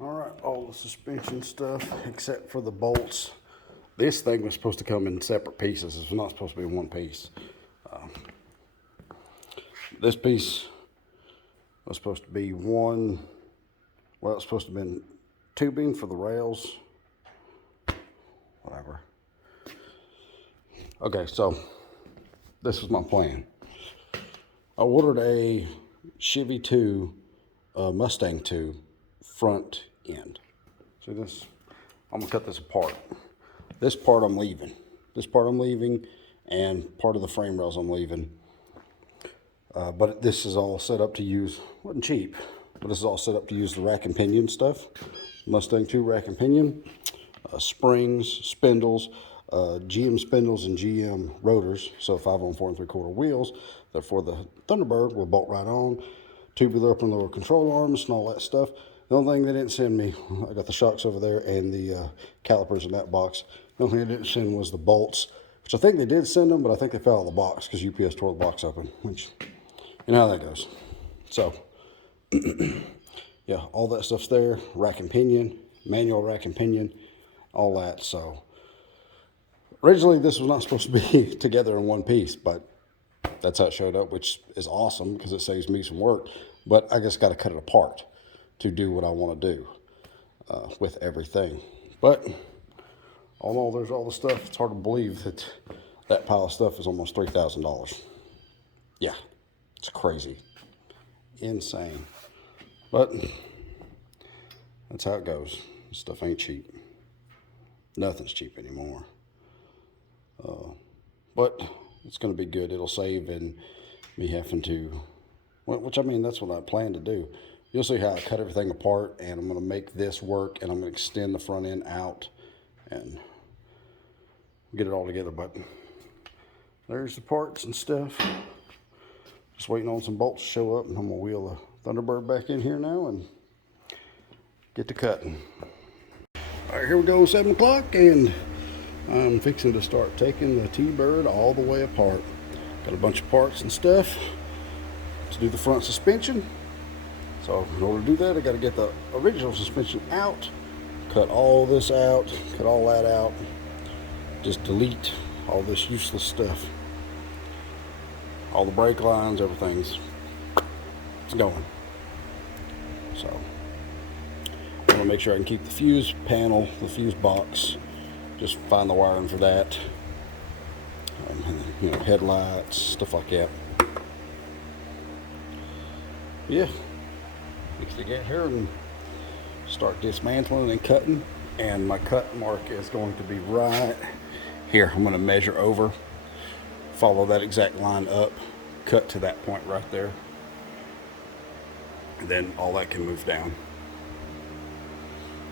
All right, all the suspension stuff except for the bolts. This thing was supposed to come in separate pieces. It's not supposed to be one piece. This piece was supposed to be one, well, it's supposed to have been tubing for the rails. Whatever. Okay, so this was my plan. I ordered a Chevy 2, Mustang 2 front end. See this? I'm gonna cut this apart. This part I'm leaving. This part I'm leaving, and part of the frame rails I'm leaving. But this is all set up to use, wasn't cheap, but this is all set up to use the rack and pinion stuff. Mustang 2 rack and pinion, springs, spindles, GM spindles and GM rotors. So 5 on 4 3/4 wheels. Therefore the Thunderbird will bolt right on. Tubular upper and lower control arms and all that stuff. The only thing they didn't send me, I got the shocks over there and the calipers in that box. The only thing they didn't send was the bolts, which I think they did send them, but I think they fell out of the box because UPS tore the box open, which, you know how that goes. So, yeah, all that stuff's there. Rack and pinion, manual rack and pinion, all that. So, originally this was not supposed to be together in one piece, but that's how it showed up, which is awesome because it saves me some work. But I just got to cut it apart to do what I want to do with everything. But all in all, there's all the stuff. It's hard to believe that that pile of stuff is almost $3,000. Yeah, it's crazy, insane. But that's how it goes. This stuff ain't cheap. Nothing's cheap anymore. But it's going to be good. It'll save in me having to, which I mean, that's what I plan to do. You'll see how I cut everything apart, and I'm going to make this work, and I'm going to extend the front end out and get it all together. But there's the parts and stuff. Just waiting on some bolts to show up, and I'm going to wheel the Thunderbird back in here now and get to cutting. All right, here we go, 7 o'clock, and I'm fixing to start taking the T-Bird all the way apart. Got a bunch of parts and stuff to do the front suspension. So in order to do that, I got to get the original suspension out, cut all this out, cut all that out, just delete all this useless stuff. All the brake lines, everything's going. So I'm going to make sure I can keep the fuse panel, the fuse box, just find the wiring for that. You know, headlights, stuff like that. Yeah. Next to get here and start dismantling and cutting, and my cut mark is going to be right here. I'm going to measure over, follow that exact line up, cut to that point right there, and then all that can move down.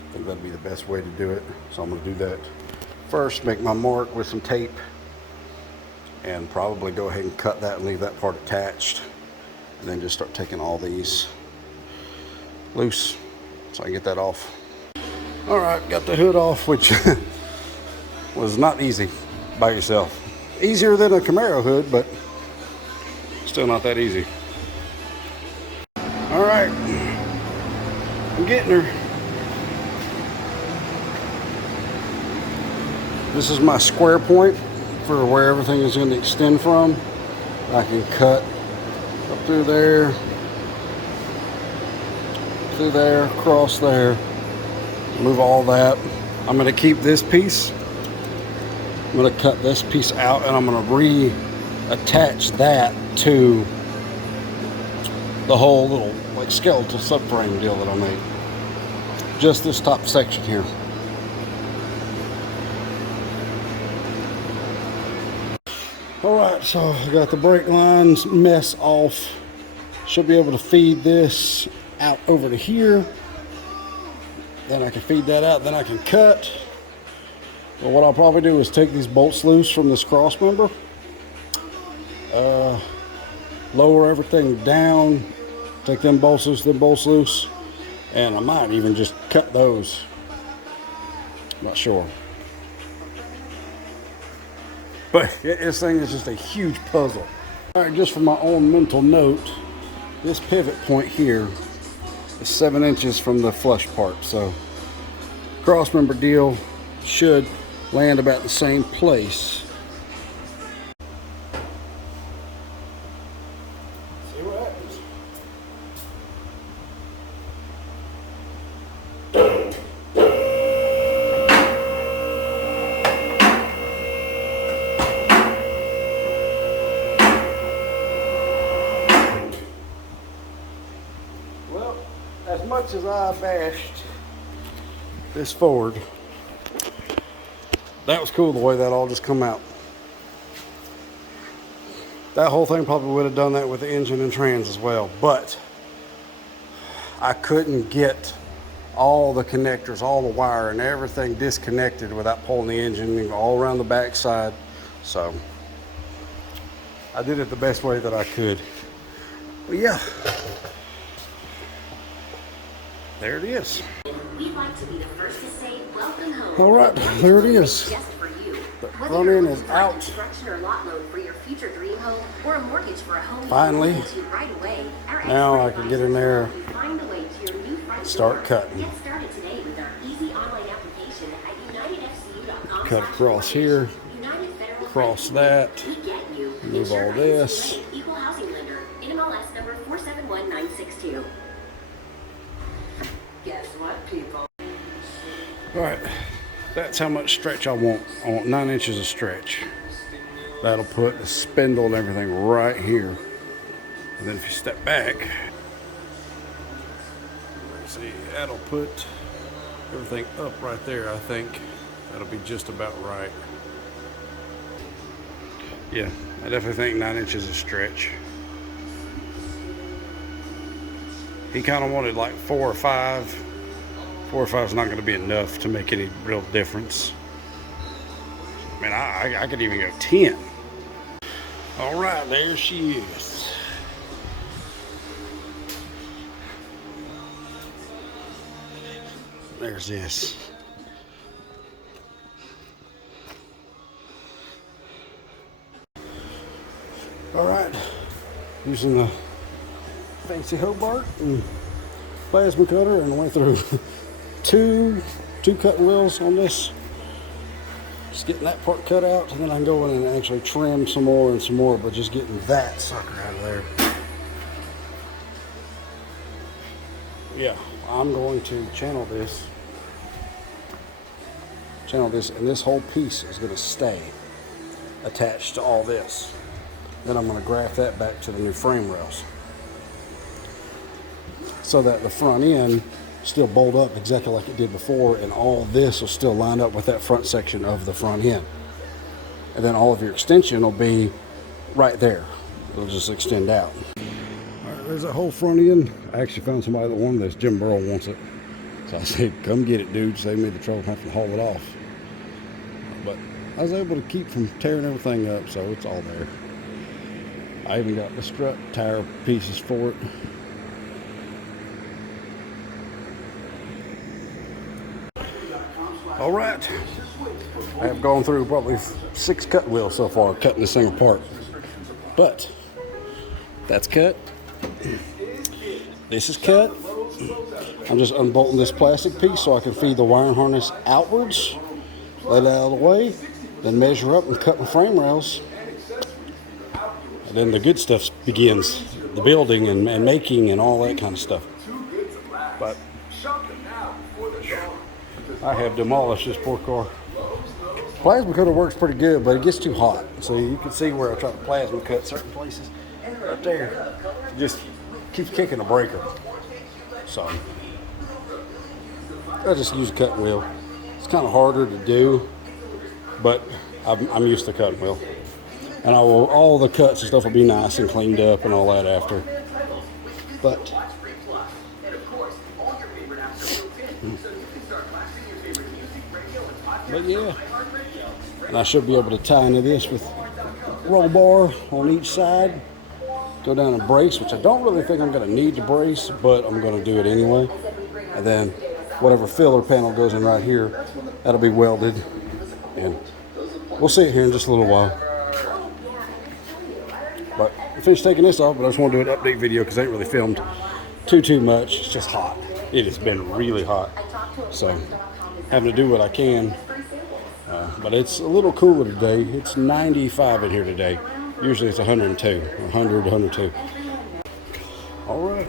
I think that'd be the best way to do it. So I'm going to do that first, make my mark with some tape, and probably go ahead and cut that and leave that part attached, and then just start taking all these loose so I can get that off. All right, got the hood off, which was not easy by yourself. Easier than a Camaro hood, but still not that easy. All right, I'm getting her. This is my square point for where everything is going to extend from. I can cut up through there, across there, move all that. I'm going to keep this piece. I'm going to cut this piece out, and I'm going to reattach that to the whole little like skeletal subframe deal that I made. Just this top section here. All right, so I got the brake lines mess off. Should be able to feed this out over to here. Then I can feed that out, then I can cut. But what I'll probably do is take these bolts loose from this cross member, lower everything down, take them bolts loose, and I might even just cut those. I'm not sure. But this thing is just a huge puzzle. All right, just for my own mental note, this pivot point here is 7 inches from the flush part. So cross member deal should land about the same place. See what happens. Well, as much as I bashed this forward, that was cool the way that all just come out. That whole thing probably would have done that with the engine and trans as well, but I couldn't get all the connectors, all the wire and everything disconnected without pulling the engine all around the back side. So I did it the best way that I could. But yeah, there it is. We'd like to be the first to say welcome home. All right, there it is. Just for you. The front end is out. Construction or lot loan for your future dream home or a mortgage for a home Finally. right away. Now I can get in there, Find the way to your new front start door. cutting. Get started today with our easy online application at unitedfcu.com. Cut across here, United Federal cross Credit that, Union. We get you. move all Insured by this. United Equal housing lender. NMLS number 471962. Guess what, people? All right, that's how much stretch I want. I want 9 inches of stretch. That'll put the spindle and everything right here. And then if you step back, let's see, that'll put everything up right there. I think that'll be just about right. Yeah, I definitely think 9 inches of stretch. He kind of wanted like 4 or 5. 4 or 5 is not going to be enough to make any real difference. I mean, I could even go 10. All right, there she is. There's this. All right, using the fancy Hobart and plasma cutter, and went through two cutting wheels on this. Just getting that part cut out, and then I can go in and actually trim some more and some more, but just getting that sucker out of there. Yeah, I'm going to channel this, and this whole piece is going to stay attached to all this. Then I'm going to graft that back to the new frame rails, so that the front end still bolt up exactly like it did before, and all this will still line up with that front section of the front end. And then all of your extension will be right there. It'll just extend out. All right, there's that whole front end. I actually found somebody that wanted this. Jim Burrow wants it. So I said, come get it, dude. Save me the trouble of having to haul it off. But I was able to keep from tearing everything up, so it's all there. I even got the strut tire pieces for it. All right, I have gone through probably 6 cut wheels so far, cutting this thing apart. But that's cut. This is cut. I'm just unbolting this plastic piece so I can feed the wiring harness outwards, let it out of the way, then measure up and cut my frame rails. And then the good stuff begins, the building and making and all that kind of stuff. But I have demolished this poor car. Plasma cutter works pretty good, but it gets too hot. So you can see where I try to plasma cut certain places. Right there, it just keeps kicking the breaker. So I just use a cutting wheel. It's kind of harder to do, but I'm used to cutting wheel. And all the cuts and stuff will be nice and cleaned up and all that after. But yeah, and I should be able to tie into this with roll bar on each side, go down and brace, which I don't really think I'm going to need to brace, but I'm going to do it anyway. And then whatever filler panel goes in right here, that'll be welded, and we'll see it here in just a little while. But I finished taking this off, but I just want to do an update video because I ain't really filmed too much. It's just hot. It has been really hot. So having to do what I can. But it's a little cooler today. It's 95 in here today. Usually it's 102, 100, 102. All right.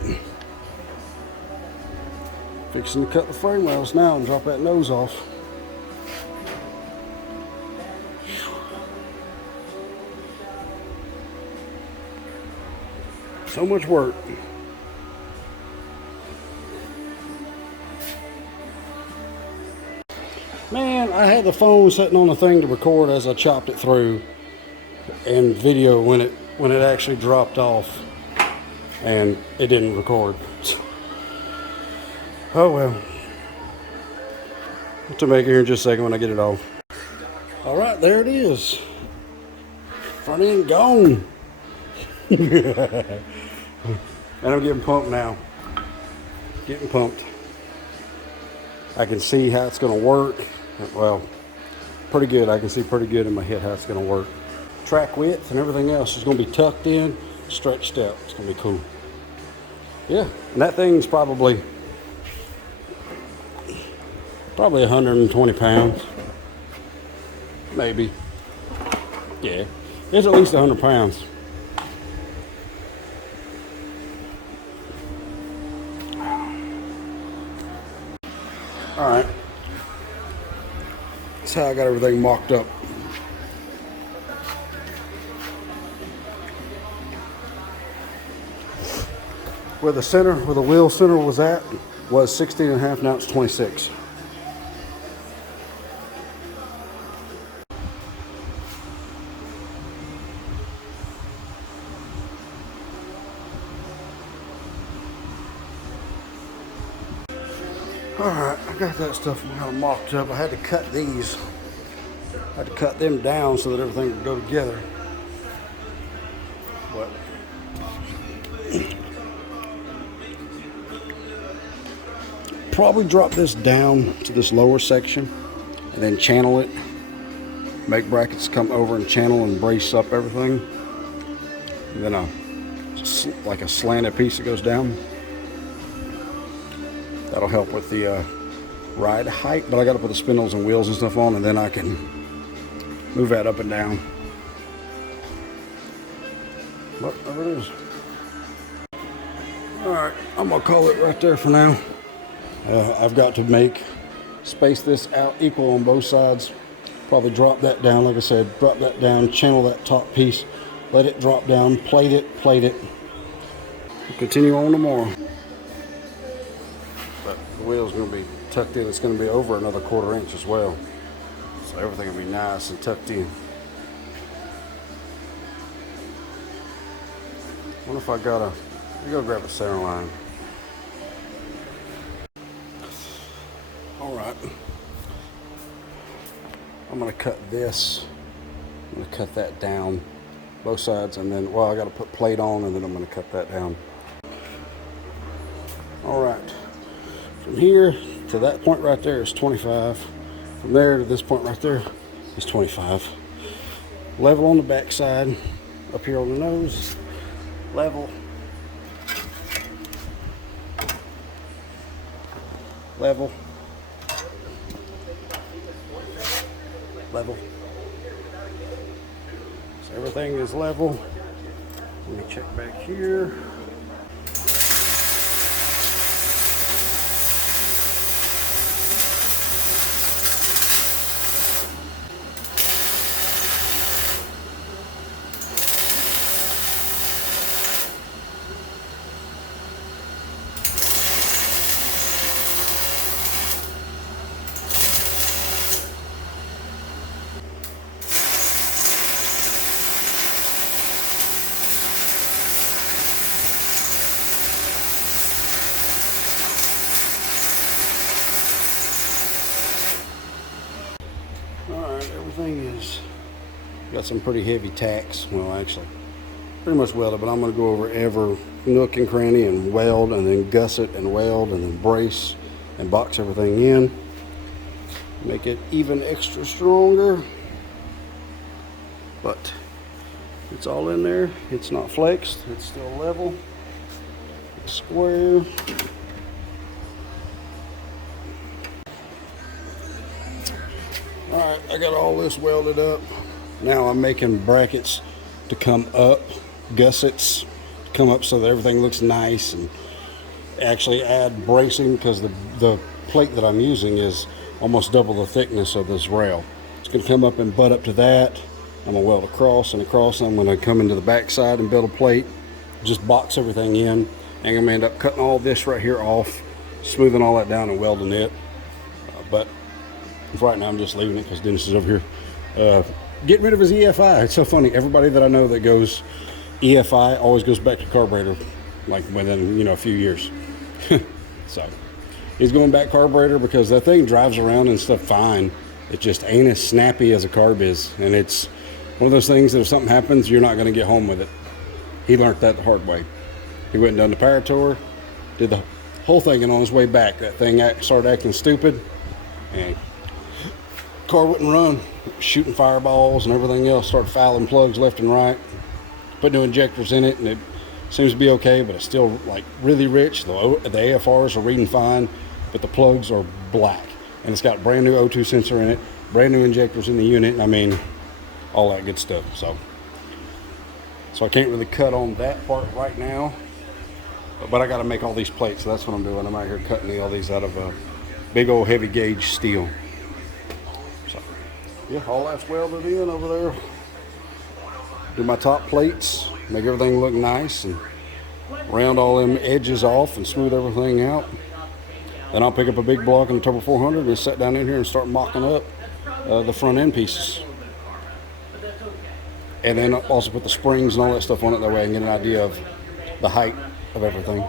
Fixing to cut the frame rails now and drop that nose off. So much work. Man, I had the phone sitting on the thing to record as I chopped it through, and video when it actually dropped off, and it didn't record. Oh well. I'll have to make it here in just a second when I get it off. All right, there it is. Front end gone. And I'm getting pumped now. Getting pumped. I can see how it's going to work. Well, pretty good. I can see pretty good in my head how it's going to work. Track width and everything else is going to be tucked in, stretched out. It's going to be cool. Yeah, and that thing's probably 120 pounds. Maybe. Yeah, it's at least 100 pounds. All right. That's how I got everything mocked up. Where the wheel center was at, was 16.5, now it's 26. Alright, I got that stuff kind of mocked up. I had to cut these. I had to cut them down so that everything would go together. But probably drop this down to this lower section and then channel it. Make brackets come over and channel and brace up everything. And then like a slanted piece that goes down. That'll help with the ride height, but I got to put the spindles and wheels and stuff on, and then I can move that up and down. But there it is. All right, I'm gonna call it right there for now. I've got to space this out equal on both sides. Probably drop that down, like I said, drop that down, channel that top piece, let it drop down, plate it. We'll continue on tomorrow. But the wheel's going to be tucked in. It's going to be over another 1/4 inch as well. So everything will be nice and tucked in. I wonder if I gotta go grab a center line. All right. I'm going to cut this. I'm going to cut that down both sides, and then, well, I got to put plate on, and then I'm going to cut that down. All right. From here to that point right there is 25. From there to this point right there is 25. Level on the back side, up here on the nose, level. Level. Level. So everything is level. Let me check back here. Everything is got some pretty heavy tacks. Well, actually, pretty much welded, but I'm going to go over every nook and cranny and weld, and then gusset and weld, and then brace and box everything in. Make it even extra stronger. But it's all in there. It's not flexed. It's still level. Square. Alright, I got all this welded up. Now I'm making brackets to come up, gussets to come up so that everything looks nice, and actually add bracing because the plate that I'm using is almost double the thickness of this rail. It's going to come up and butt up to that. I'm going to weld across and across. I'm going to come into the back side and build a plate, just box everything in. And I'm going to end up cutting all this right here off, smoothing all that down and welding it. But right now I'm just leaving it because Dennis is over here getting rid of his EFI. It's so funny. Everybody that I know that goes EFI always goes back to carburetor, like within a few years. So he's going back carburetor because that thing drives around and stuff fine. It just ain't as snappy as a carb is, and it's one of those things that if something happens, you're not going to get home with it. He learned that the hard way. He went and done the power tour, did the whole thing, and on his way back, that thing started acting stupid, and car wouldn't run, shooting fireballs and everything else, started fouling plugs left and right, put new injectors in it, and it seems to be okay, but it's still like really rich. The AFRs are reading fine, but the plugs are black, and it's got brand new O2 sensor in it, brand new injectors in the unit. I mean, all that good stuff. So I can't really cut on that part right now, but I got to make all these plates, so that's what I'm doing. I'm out here cutting all these out of big old heavy gauge steel. So yeah, all that's welded in over there. Do my top plates, make everything look nice, and round all them edges off and smooth everything out. Then I'll pick up a big block in the Turbo 400 and sit down in here and start mocking up the front end pieces. And then I'll also put the springs and all that stuff on it, that way I can get an idea of the height of everything.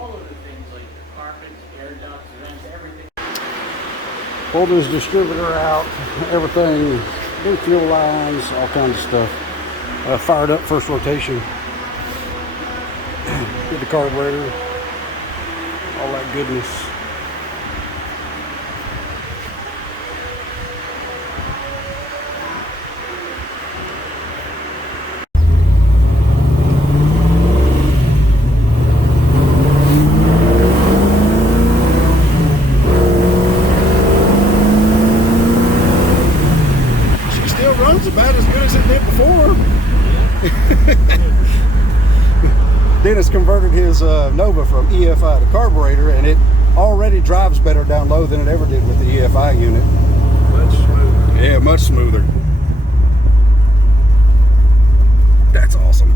Pulled his distributor out, everything, new fuel lines, all kinds of stuff. Fired up first rotation. Did the carburetor, all that goodness. She still runs about as good as it did before. Dennis converted his Nova from EFI to carburetor, and it already drives better down low than it ever did with the EFI unit. Much smoother. Yeah, much smoother. That's awesome.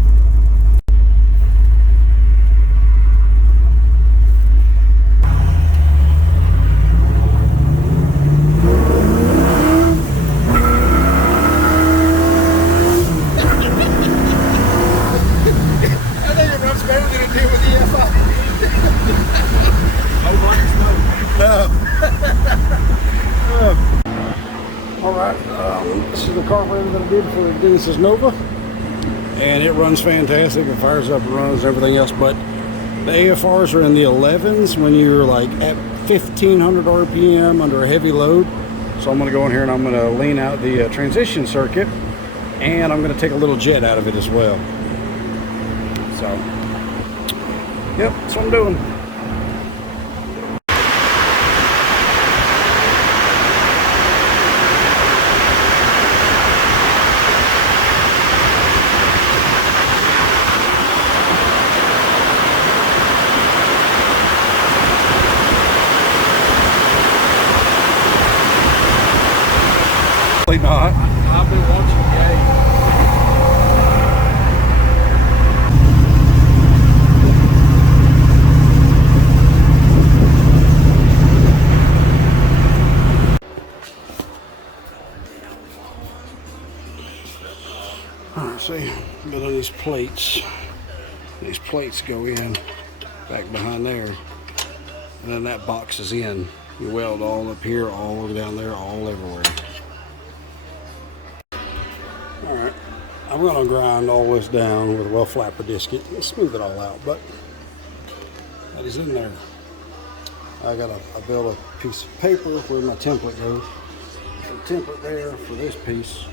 This is the carburetor that I did for Dennis's Nova, and it runs fantastic. It fires up and runs and everything else, but the AFRs are in the 11s when you're like at 1500 RPM under a heavy load. So I'm going to go in here and I'm going to lean out the transition circuit, and I'm going to take a little jet out of it as well. So yep, that's what I'm doing. Not. I've been watching the game. Alright, see, but on these plates go in back behind there, and then that box is in. You weld all up here, all over down there, all everywhere. Alright, I'm going to grind all this down with a well flapper disket and smooth it all out, but that is in there. I built a piece of paper where my template goes. The template there for this piece.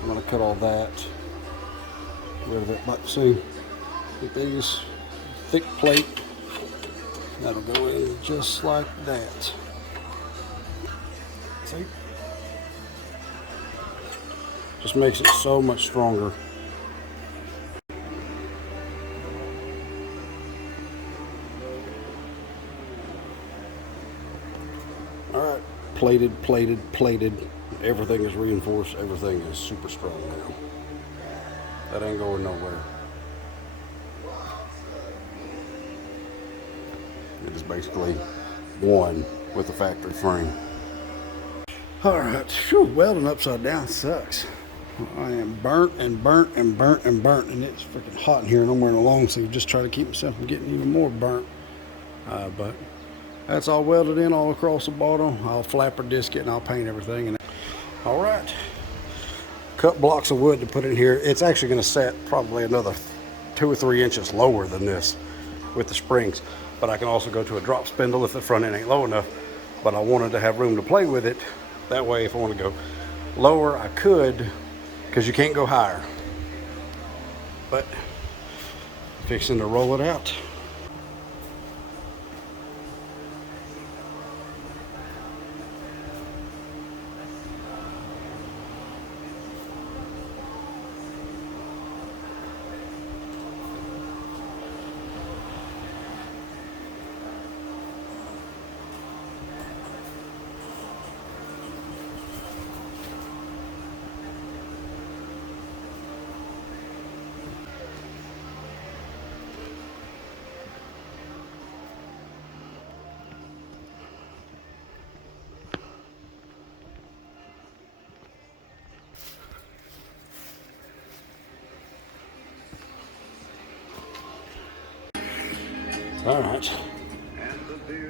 I'm going to cut all that, get rid of it. But see, with these thick plate, That'll go in just like that. See? Just makes it so much stronger. All right, plated, plated, plated. Everything is reinforced. Everything is super strong now. That ain't going nowhere. It is basically one with the factory frame. All right, whew, welding upside down sucks. I am burnt and burnt and burnt and burnt, and it's freaking hot in here, and I'm wearing a long sleeve just try to keep myself from getting even more burnt. But that's all welded in all across the bottom. I'll flapper disc it and I'll paint everything. And all right, cut blocks of wood to put in here. It's actually going to set probably another 2 or 3 inches lower than this with the springs. But I can also go to a drop spindle if the front end ain't low enough. But I wanted to have room to play with it. That way, if I want to go lower, I could, because you can't go higher. But fixing to roll it out.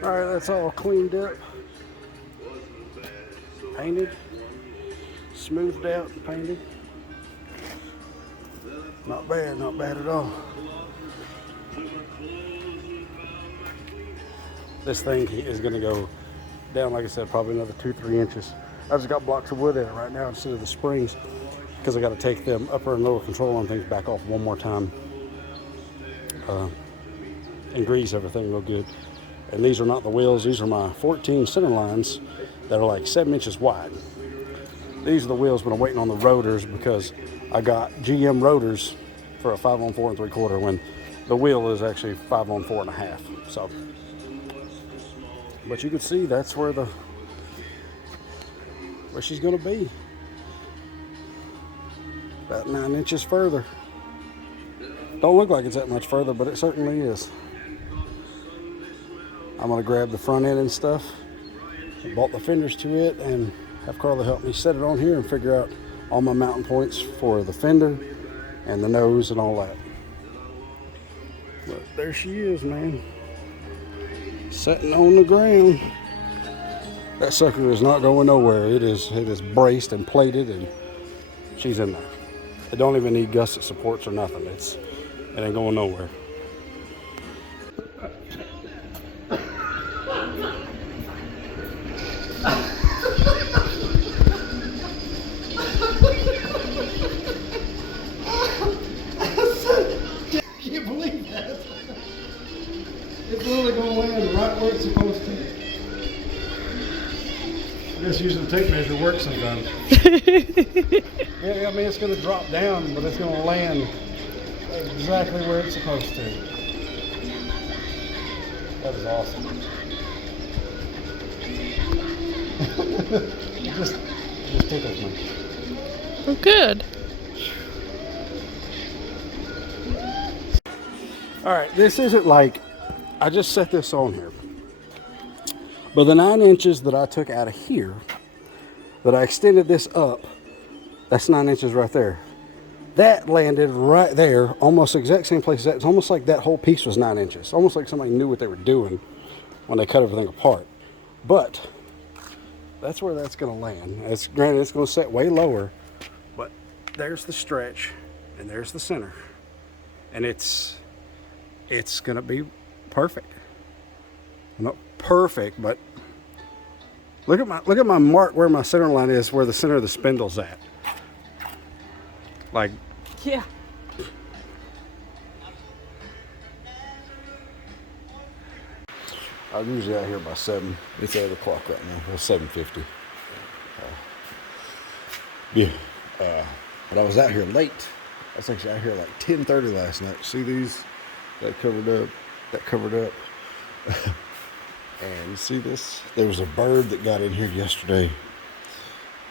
All right, that's all cleaned up, painted, smoothed out and painted. Not bad at all. This thing is gonna go down, like I said, probably another 2 or 3 inches. I just got blocks of wood in it right now instead of the springs, because I got to take them upper and lower control on things back off one more time. And grease everything real good. And these are not the wheels, these are my 14 center lines that are like 7 inches wide. These are the wheels, but I'm waiting on the rotors because I got GM rotors for a 5 on 4 3/4 when the wheel is actually 5 on 4 1/2. So, but you can see that's where she's gonna be. About 9 inches further. Don't look like it's that much further, but it certainly is. I'm gonna grab the front end and stuff, bolt the fenders to it, and have Carla help me set it on here and figure out all my mounting points for the fender and the nose and all that. But there she is, man. Sitting on the ground. That sucker is not going nowhere. It is braced and plated, and she's in there. It don't even need gusset supports or nothing. It ain't going nowhere. Can't believe that. It's literally going to land right where it's supposed to. I guess using a tape measure works sometimes. Yeah, I mean, it's going to drop down, but it's going to land exactly where it's supposed to. That is awesome. It just tickles me. Oh, good. All right, this isn't like, I just set this on here. But the 9 inches that I took out of here, that I extended this up, that's 9 inches right there. That landed right there, almost the exact same place as that. It's almost like that whole piece was 9 inches. Almost like somebody knew what they were doing when they cut everything apart. But that's where that's gonna land. Granted, it's gonna set way lower, but there's the stretch and there's the center. And it's gonna be perfect. Not perfect, but look at my mark where my center line is, where the center of the spindle's at. Like, Yeah. I'm usually out here by 7. It's 8 o'clock right now. Well, 7:50. But I was out here late. I was actually out here like 10:30 last night. See these? That covered up. That covered up. And you see this? There was a bird that got in here yesterday.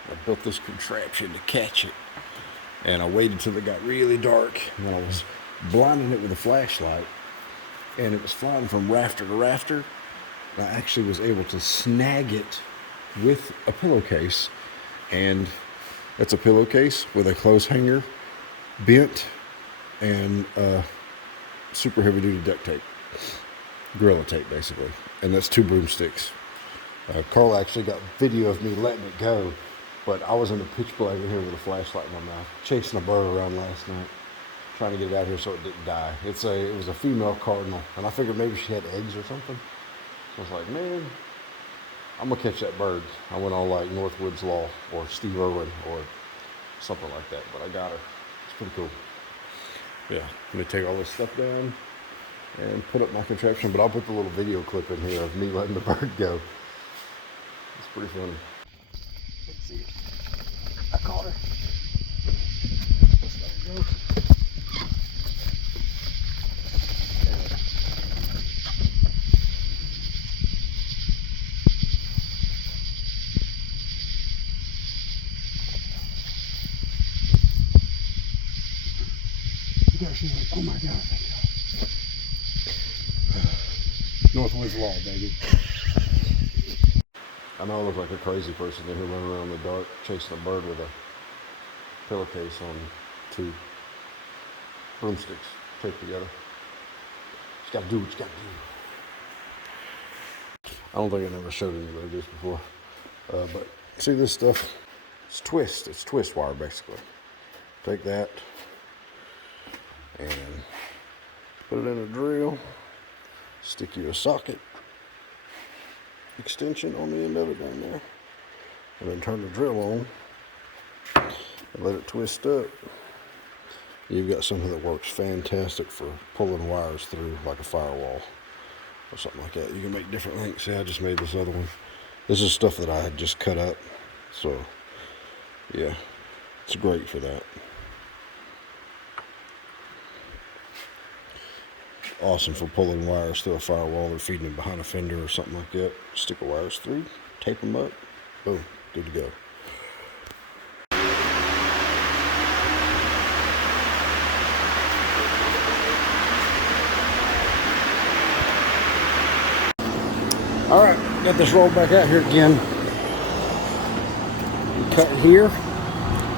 I built this contraption to catch it. And I waited till it got really dark. And I was blinding it with a flashlight. And it was flying from rafter to rafter. And I actually was able to snag it with a pillowcase. And it's a pillowcase with a clothes hanger, bent, and super heavy duty duct tape. Gorilla tape, basically. And that's 2 broomsticks. Carl actually got video of me letting it go, but I was in the pitch black in here with a flashlight in my mouth, chasing a bird around last night, trying to get it out here so it didn't die. It was a female cardinal, and I figured maybe she had eggs or something. So I was like, man, I'm gonna catch that bird. I went on like Northwood's Law or Steve Irwin or something like that, but I got her. It's pretty cool. Yeah, let me take all this stuff down and put up my contraption, but I'll put the little video clip in here of me letting the bird go. It's pretty funny. Let's see. I caught her. Let's let her go. She's like, oh my God. Northwoods Law, baby. I know I look like a crazy person in here running around in the dark, chasing a bird with a pillowcase on 2 broomsticks taped together. You gotta do what you gotta do. I don't think I never showed anybody this before. But see this stuff? It's twist wire basically. Take that and put it in a drill, stick you a socket extension on the end of it down there, and then turn the drill on and let it twist up. You've got something that works fantastic for pulling wires through like a firewall or something like that. You can make different lengths. See, I just made this other one. This is stuff that I had just cut up, so yeah, it's great for that. Awesome for pulling wires through a firewall or feeding them behind a fender or something like that. Stick the wires through, tape them up, boom, good to go. All right, got this rolled back out here again. Cut here,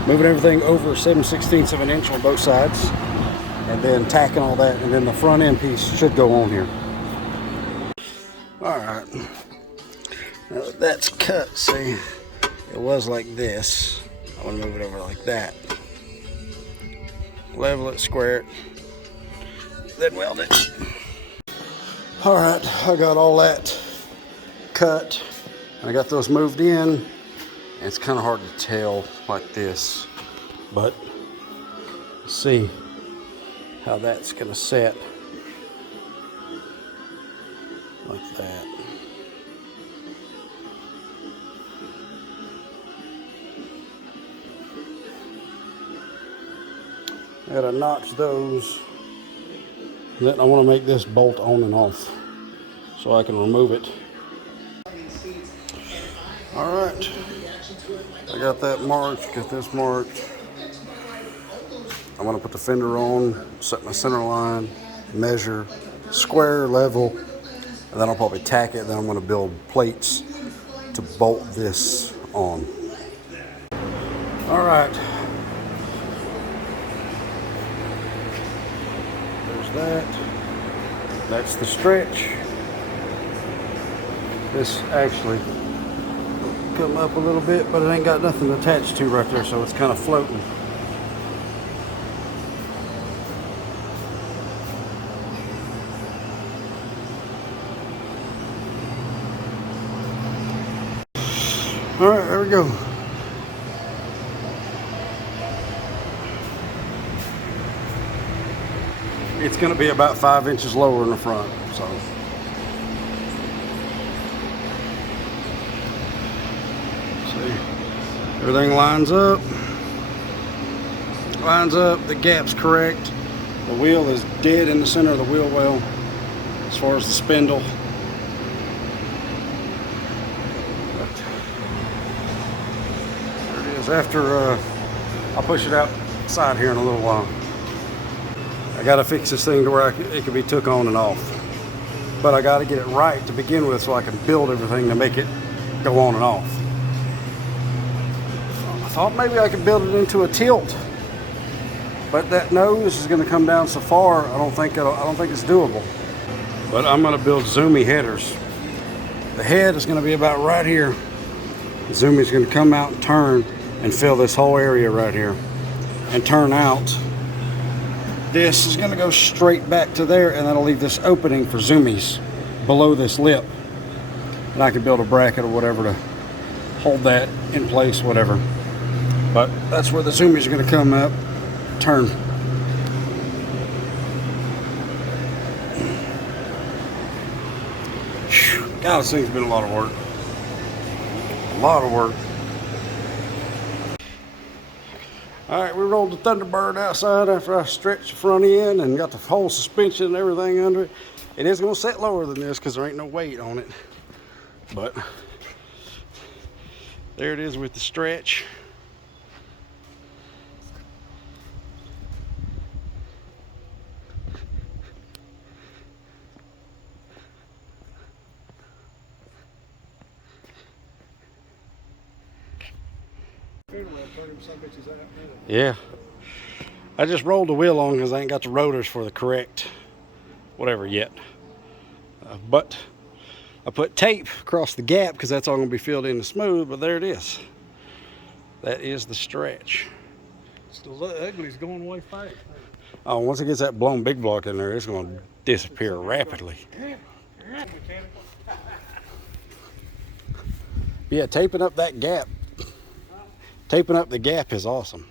moving everything over 7/16 of an inch on both sides. And then tacking all that, and then the front end piece should go on here. All right, now that that's cut, see, it was like this. I want to move it over like that. Level it, square it, then weld it. All right, I got all that cut, and I got those moved in. And it's kind of hard to tell like this, but see how that's gonna set like that. I gotta notch those. Then I want to make this bolt on and off so I can remove it. All right, I got that marked, got this marked. I'm gonna put the fender on, set my center line, measure, square, level, and then I'll probably tack it. Then I'm gonna build plates to bolt this on. All right. There's that. That's the stretch. This actually come up a little bit, but it ain't got nothing attached to right there, so it's kind of floating. All right, there we go. It's going to be about 5 inches lower in the front, so Everything lines up. Lines up, the gap's correct. The wheel is dead in the center of the wheel well as far as the spindle. But there it is. After I'll push it outside here in a little while. I gotta fix this thing to where it can be took on and off. But I gotta get it right to begin with so I can build everything to make it go on and off. I thought maybe I could build it into a tilt. But that nose is going to come down so far, I don't think it's doable. But I'm going to build zoomy headers. The head is going to be about right here. The zoomy is going to come out and turn and fill this whole area right here and turn out. This is going to go straight back to there, and that'll leave this opening for zoomies below this lip. And I can build a bracket or whatever to hold that in place, whatever. But that's where the zoomies are going to come up. Turn. God, this thing's been a lot of work. A lot of work. Alright, we rolled the Thunderbird outside after I stretched the front end and got the whole suspension and everything under it. It is going to set lower than this because there ain't no weight on it. But there it is with the stretch. Yeah, I just rolled the wheel on because I ain't got the rotors for the correct whatever yet. But I put tape across the gap because that's all going to be filled in and smooth. But there it is. That is the stretch. Still look ugly. It's going way fast. Oh, once it gets that blown big block in there, it's going to disappear rapidly. Yeah, taping up that gap. Taping up the gap is awesome.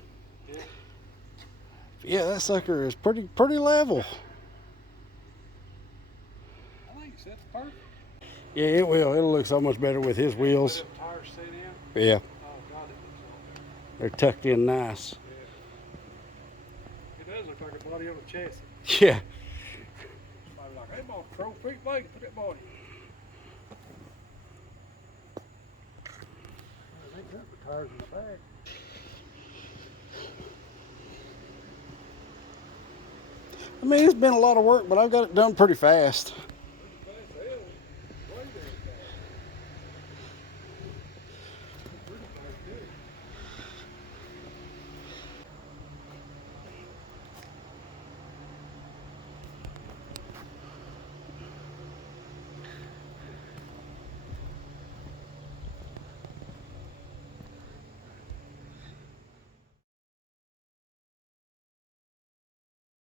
Yeah, that sucker is pretty level. I think that's perfect. Yeah, it will. It'll look so much better with his wheels. Tires set in. Yeah, Oh God, it looks awesome. they're tucked in nice. It does look like a body on a chassis. Yeah. Somebody like, hey, boss, throw feet blade, put that body. I think that's the tires in the back. I mean, it's been a lot of work, but I've got it done pretty fast.